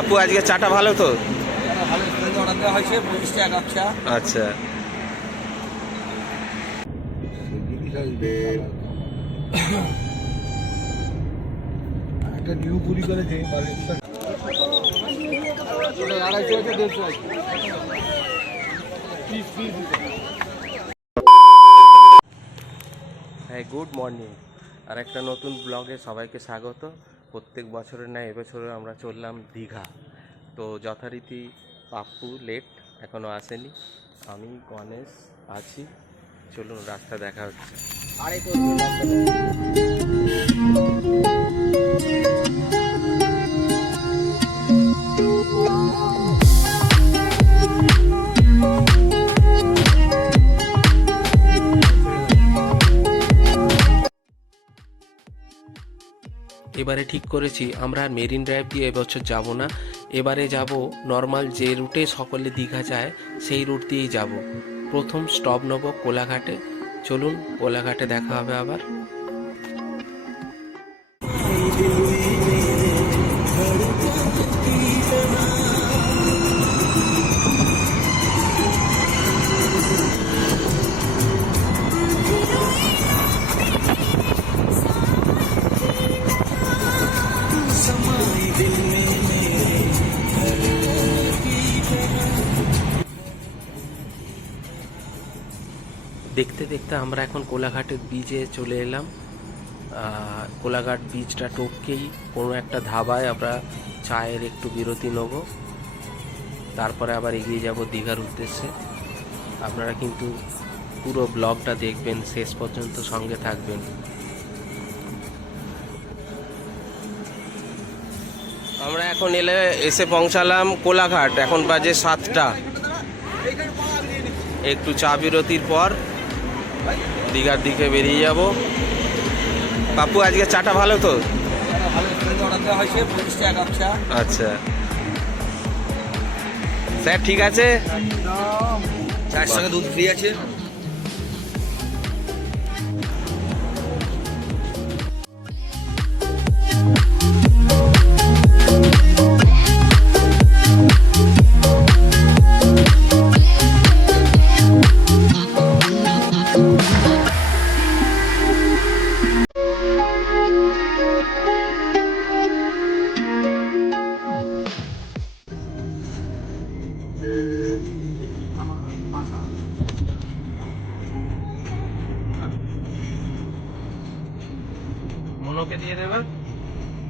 আপু আজকে চাটা ভালো তো? ভালো অর্ডার দেওয়া হয়েছে 25 টাকা কাপ চা। আচ্ছা, একটা নিউ পুরি করেছে 250 আছে 150 আছে। হ্যাঁ, গুড মর্নিং। আর একটা নতুন ব্লগে সবাইকে স্বাগত। প্রত্যেক বছরের ন্যায় এবছরে আমরা চললাম দীঘা। তো যথারীতি পাপ্পু লেট, এখনও আসেনি। আমি গণেশ আছি। চলুন, রাস্তা দেখা হচ্ছে। এবারে ঠিক করেছি আমরা আর মেরিন ড্রাইভ দিয়ে এবছর যাব না। এবারে যাব নর্মাল যে রুটে সকলে দীঘা যায় সেই রুট দিয়েই যাব। প্রথম স্টপ নেব কোলাঘাটে। চলুন, কোলাঘাটে দেখা হবে আবার। দেখতে দেখতে আমরা এখন কোলাঘাটের বিচে চলে এলাম। কোলাঘাট বিচটা টপকেই কোনো একটা ধাবায় আমরা চায়ের একটু বিরতি নেব, তারপরে আবার এগিয়ে যাব দীঘার উদ্দেশ্যে। আপনারা কিন্তু পুরো ব্লগটা দেখবেন, শেষ পর্যন্ত সঙ্গে থাকবেন। আমরা এখন এসে পৌঁছালাম কোলাঘাট। এখন বাজে 7টা। একটু চা বিরতির পর দীঘার দিকে বেরিয়ে যাব। পাপ্পু আজকে চাটা ভালো তো? ভালো অর্ডার দেওয়া হয়েছে 25 টাকা কাপ চা। আচ্ছা স্যার, ঠিক আছে। চায়ের সঙ্গে দুধ ফ্রি আছে। মনোকে দিয়ে দেবেন,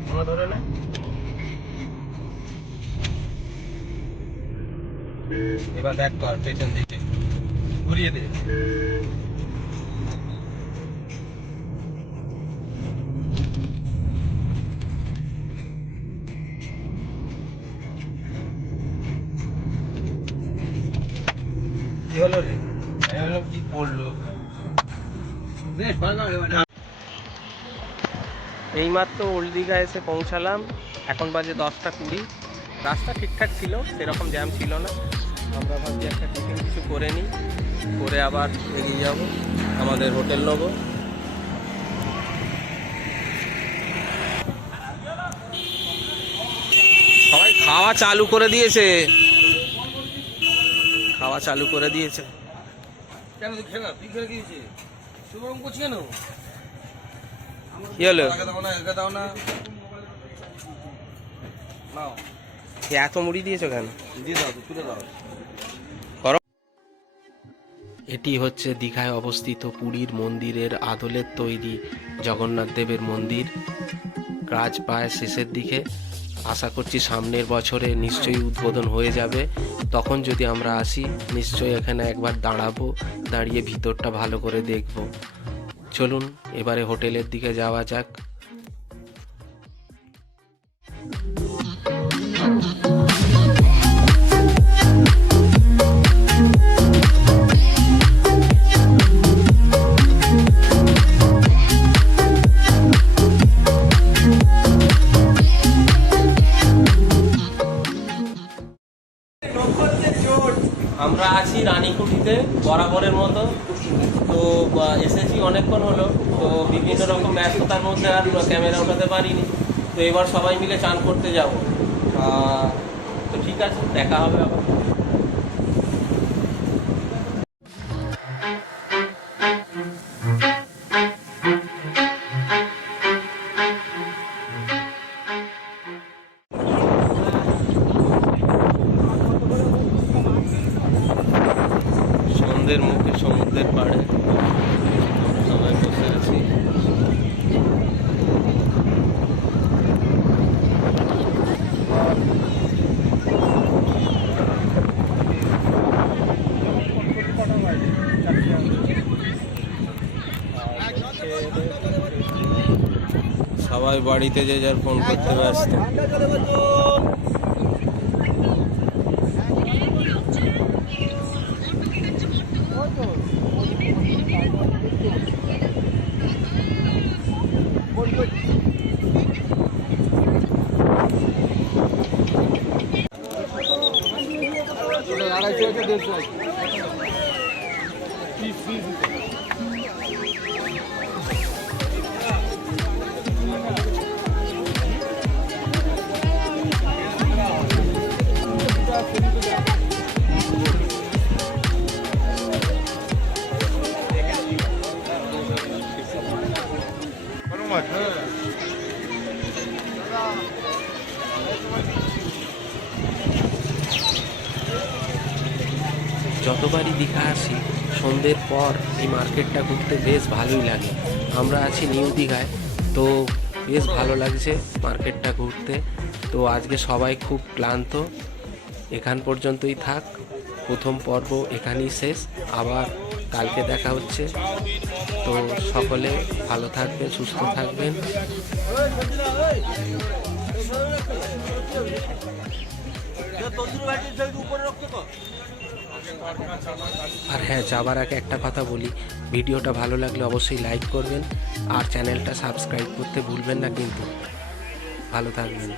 মনো ধরে না। এবার ব্যাক কর, পেছন দিকে ঘুরিয়ে দে। কি হলো রে? কি পড়লো? এইমাত্র ওল্ড দীঘা এসে পৌঁছালাম। এখন বাজে 10টা 20। রাস্তা ঠিকঠাক ছিল, সেরকম জ্যাম ছিল না। আমরা ভাবছি একটা টিফিন কিছু করে নিই, করে আবার এগিয়ে যাব, আমাদের হোটেল নেব। সবাই খাওয়া চালু করে দিয়েছে, খাওয়া চালু করে দিয়েছে। কেন দেখছ না? তুই খেলে দিয়েছে। তুই গরম করছিস কেন? কি হলো? দাও না, এটা দাও না। নাও, এত মুড়ি দিয়েছো কেন? দিয়ে দাও, তুলে দাও। এটি হচ্ছে দীঘায় অবস্থিত পুরীর মন্দিরের আদলের তৈরি জগন্নাথ দেবের মন্দির। কাজ প্রায় শেষের দিকে। আশা করছি সামনের বছরে নিশ্চয়ই উদ্বোধন হয়ে যাবে। তখন যদি আমরা আসি, নিশ্চয়ই এখানে একবার দাঁড়াবো, দাঁড়িয়ে ভিতরটা ভালো করে দেখব। চলুন এবারে হোটেলের দিকে যাওয়া যাক। আমরা আছি রানীকুঠিতে বরাবরের মতো। তো এসেছি অনেকক্ষণ হলো, তো বিভিন্ন রকম ব্যস্ততার মধ্যে আর ক্যামেরা ওঠাতে পারিনি। তো এবার সবাই মিলে চান করতে যাব। তো ঠিক আছে, দেখা হবে আবার। সন্ধ্যের মুখে সমুদ্রের পাড়ে সবাই বসে আছি। সবাই বাড়িতে যে যার ফোন করতে ব্যস্ত। যতবারই দীঘা আসি সন্ধ্যের পর এই মার্কেটটা ঘুরতে বেশ ভালোই লাগে। আমরা আছি নিউ দীঘায়, তো বেশ ভালো লাগছে মার্কেটটা ঘুরতে। তো আজকে সবাই খুব ক্লান্ত, এখান পর্যন্তই থাক। প্রথম পর্ব এখানেই শেষ, আবার কালকে দেখা হচ্ছে। তো সকলে ভালো থাকবেন, সুস্থ থাকবেন। আর হ্যাঁ, যাবার আগে একটা কথা বলি, ভিডিওটা ভালো লাগলে অবশ্যই লাইক করবেন আর চ্যানেলটা সাবস্ক্রাইব করতে ভুলবেন না কিন্তু। ভালো থাকবেন।